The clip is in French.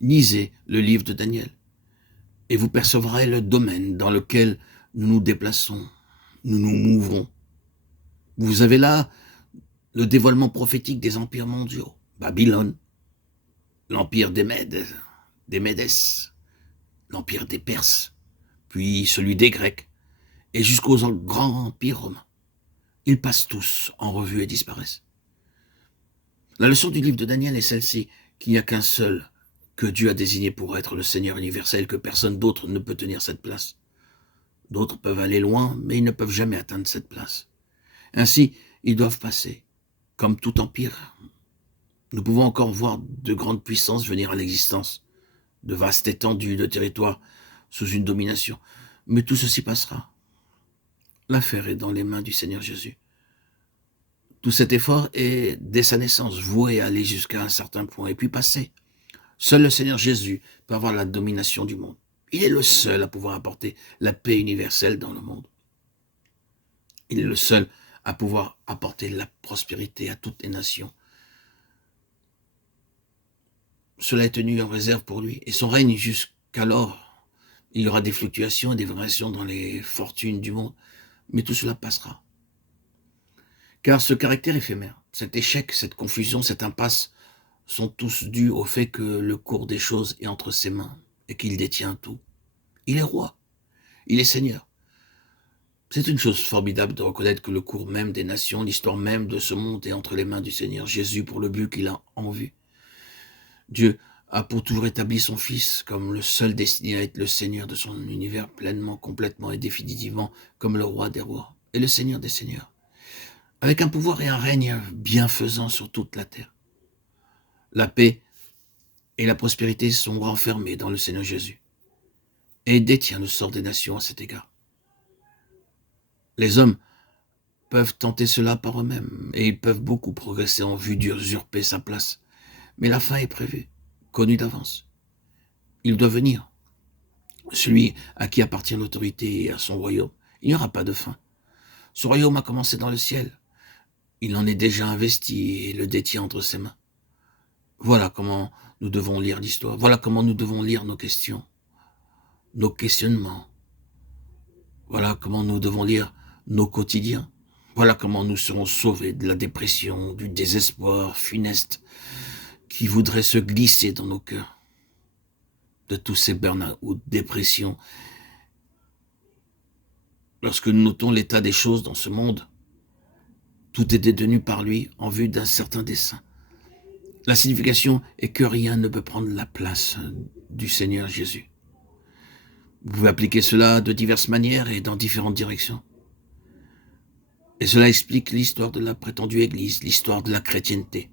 Lisez le livre de Daniel et vous percevrez le domaine dans lequel nous nous déplaçons, nous nous mouvons. Vous avez là le dévoilement prophétique des empires mondiaux. Babylone, l'empire des Médès, l'empire des Perses, puis celui des Grecs, et jusqu'aux grands empires romains. Ils passent tous en revue et disparaissent. La leçon du livre de Daniel est celle-ci, qu'il n'y a qu'un seul que Dieu a désigné pour être le Seigneur universel, que personne d'autre ne peut tenir cette place. D'autres peuvent aller loin, mais ils ne peuvent jamais atteindre cette place. Ainsi, ils doivent passer, comme tout empire. Nous pouvons encore voir de grandes puissances venir à l'existence, de vastes étendues de territoire sous une domination. Mais tout ceci passera. L'affaire est dans les mains du Seigneur Jésus. Tout cet effort est, dès sa naissance, voué à aller jusqu'à un certain point et puis passer. Seul le Seigneur Jésus peut avoir la domination du monde. Il est le seul à pouvoir apporter la paix universelle dans le monde. Il est le seul à pouvoir apporter la prospérité à toutes les nations. Cela est tenu en réserve pour lui. Et son règne jusqu'alors, il y aura des fluctuations et des variations dans les fortunes du monde. Mais tout cela passera. Car ce caractère éphémère, cet échec, cette confusion, cette impasse, sont tous dus au fait que le cours des choses est entre ses mains et qu'il détient tout. Il est roi, il est seigneur. C'est une chose formidable de reconnaître que le cours même des nations, l'histoire même de ce monde est entre les mains du Seigneur Jésus pour le but qu'il a en vue. Dieu a pour toujours établi son Fils comme le seul destiné à être le Seigneur de son univers pleinement, complètement et définitivement comme le roi des rois et le Seigneur des seigneurs, avec un pouvoir et un règne bienfaisant sur toute la terre. La paix et la prospérité sont renfermées dans le Seigneur Jésus et il détient le sort des nations à cet égard. Les hommes peuvent tenter cela par eux-mêmes et ils peuvent beaucoup progresser en vue d'usurper sa place. Mais la fin est prévue, connue d'avance. Il doit venir, celui à qui appartient l'autorité et à son royaume. Il n'y aura pas de fin. Ce royaume a commencé dans le ciel. Il en est déjà investi et le détient entre ses mains. Voilà comment nous devons lire l'histoire. Voilà comment nous devons lire nos questions, nos questionnements. Voilà comment nous devons lire nos quotidiens. Voilà comment nous serons sauvés de la dépression, du désespoir funeste qui voudrait se glisser dans nos cœurs, de tous ces burn-out, dépressions. Lorsque nous notons l'état des choses dans ce monde, tout est détenu par lui en vue d'un certain dessein. La signification est que rien ne peut prendre la place du Seigneur Jésus. Vous pouvez appliquer cela de diverses manières et dans différentes directions. Et cela explique l'histoire de la prétendue Église, l'histoire de la chrétienté.